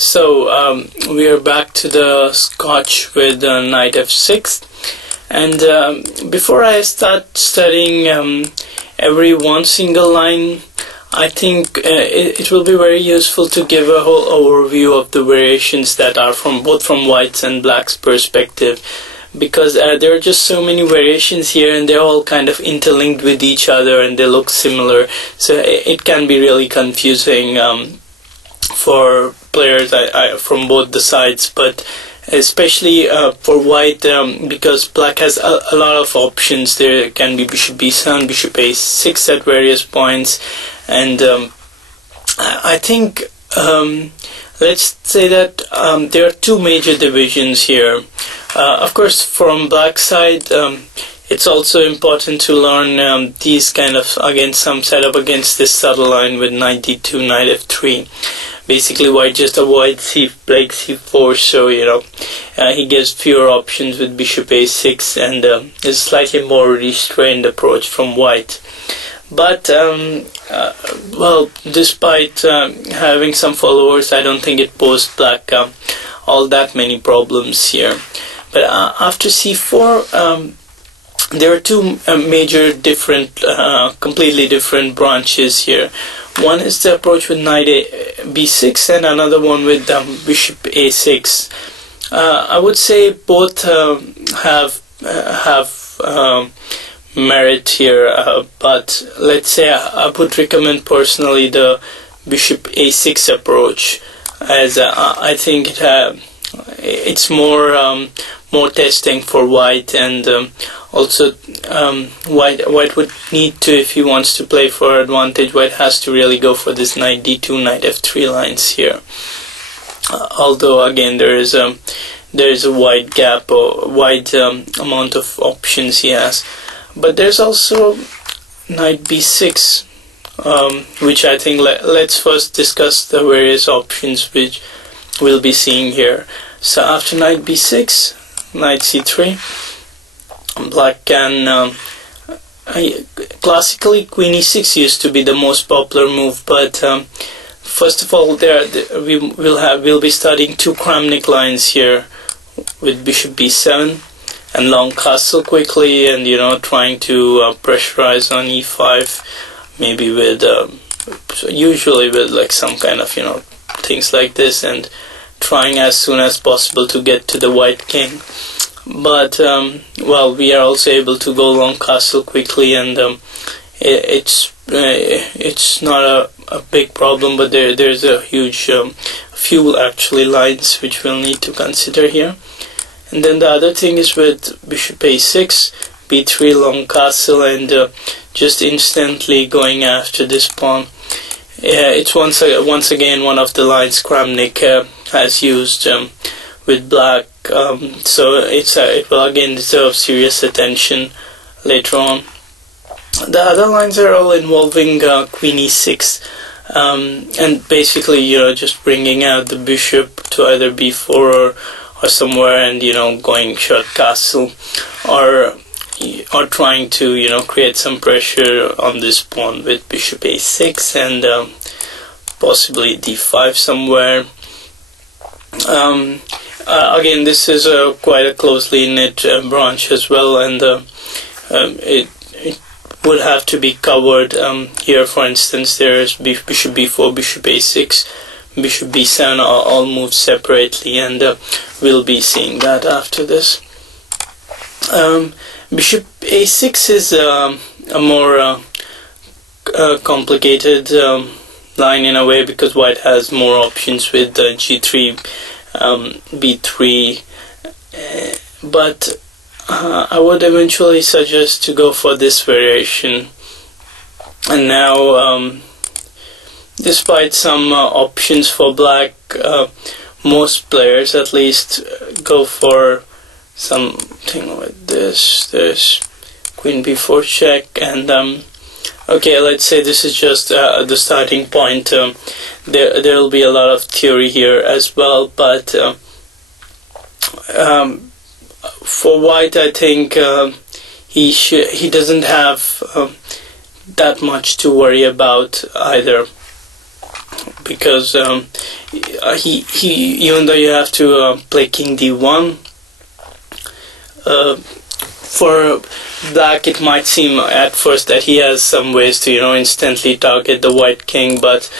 We are back to the Scotch with knight f6, and before I start studying every one single line, I think it will be very useful to give a whole overview of the variations that are both from whites and blacks perspective, because there are just so many variations here and they're all kind of interlinked with each other and they look similar, so it can be really confusing for players from both the sides, but especially for white, because black has a lot of options. There can be bishop b7, bishop a6 at various points, and I think let's say that there are two major divisions here. Of course, from black side, it's also important to learn these kind of, again, some setup against this subtle line with knight d2, knight f3. Basically, white just avoids break c4, so he gives fewer options with bishop a6, and is a slightly more restrained approach from white. But well, despite having some followers, I don't think it posed black all that many problems here. But after c4, there are two major different, completely different branches here. One is the approach with knight b6 and another one with bishop a6. I would say both have merit here, but let's say I would recommend personally the bishop a6 approach, as I think it's more testing for white, and also white would need to, if he wants to play for advantage, white has to really go for this knight d2, knight f3 lines here. Although again there is a wide gap or wide amount of options he has, but there's also knight b6, which I think let's first discuss the various options which we'll be seeing here. So after knight b6, knight c3, black can classically queen e6 used to be the most popular move, but first of all we'll be studying two Kramnik lines here with bishop b7 and long castle quickly, and trying to pressurize on e5, maybe with usually with like some kind of things like this, and trying as soon as possible to get to the white king. But well, we are also able to go long castle quickly, and it's not a big problem, but there's a huge few actually lines which we'll need to consider here. And then the other thing is with bishop a6, b3, long castle, and just instantly going after this pawn. It's once again one of the lines Kramnik has used with black, so it will again deserve serious attention later on. The other lines are all involving queen e6, and basically just bringing out the bishop to either b4 or somewhere, and going short castle, or trying to create some pressure on this pawn with bishop a6 and possibly d5 somewhere. Again, this is quite a closely knit branch as well, and it would have to be covered. Here, for instance, there is bishop b4, bishop a6, bishop b7, all moved separately, and we'll be seeing that after this. Bishop a6 is a more complicated line in a way, because white has more options with g3, b3, but I would eventually suggest to go for this variation. And now, despite some options for black, most players at least go for something like this queen b4 check, and okay, let's say this is just the starting point. There will be a lot of theory here as well, but for white, I think he doesn't have that much to worry about either. because he even though you have to play king d1, for black it might seem at first that he has some ways to instantly target the white king, but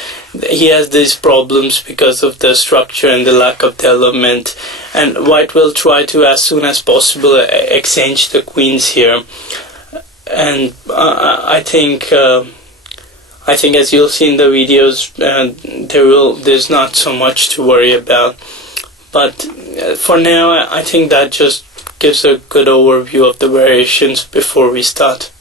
he has these problems because of the structure and the lack of development, and white will try to as soon as possible exchange the queens here. And I think as you'll see in the videos, there's not so much to worry about. But for now, I think that just gives a good overview of the variations before we start.